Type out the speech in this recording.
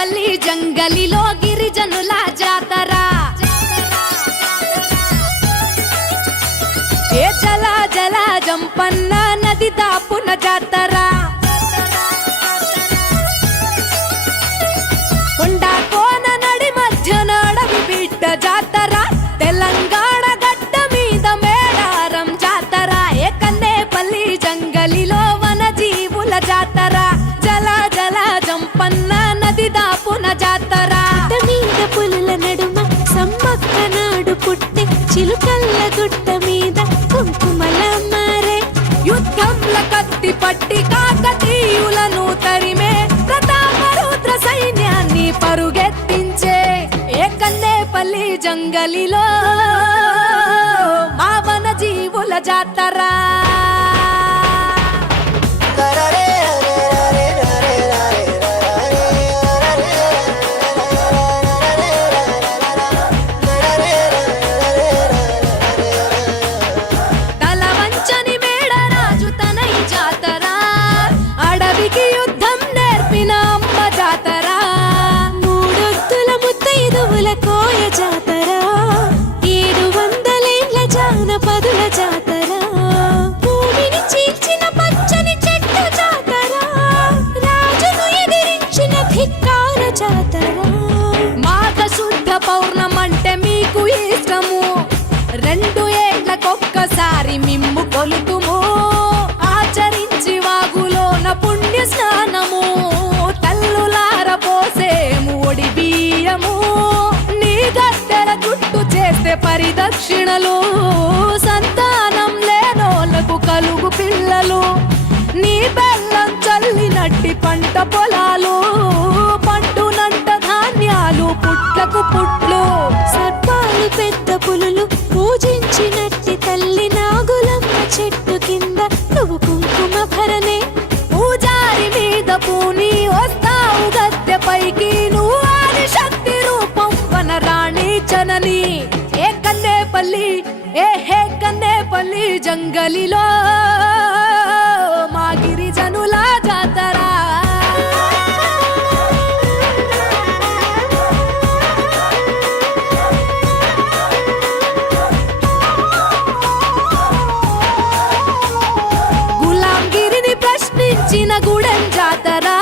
కందేపల్లి జంగలిలో గిరిజనుల జాతర. ఏ జల జల జంపన్న నది దాపున జాతర. కొండ కోన నడి మధ్య నడవి బిడ్డ జాతర. తెలంగాణ గడ్డ మీద మేడారం జాతర. ఏ కందేపల్లి జంగలిలో చిలుకల్ల గుట్ట మీద కుంకుమల మారే. యుద్ధంల కత్తి పట్టి కాకతీయులను తరిమే ప్రతాపరుద్ర సైన్యాన్ని పరుగెత్తించే ఏ జంగలిలో మావన జీవుల జాతరా. పౌర్ణమంటే మీకు ఇష్టము. రెండు ఏళ్ళకొక్కసారి మిమ్ము కొలుతుము. ఆచరించి వాగులోన పుణ్య స్నానము. తల్లులార పోసేము ఒడి బియ్యము. నీ గద్దెల చుట్టు చేస్తే పరిదక్షిణలు. చెట్టు కింద నువ్వు కుంకుమ భరణే. పూజారి మీద పూని వస్తావు గద్దె పైకి. నువ్వు ఆది శక్తి రూపం వనరాణి జనని. ఏ కన్నేపల్లి ఏ హే కన్నేపల్లి జంగలిలో. వచ్చిన గుడెం జాతరా.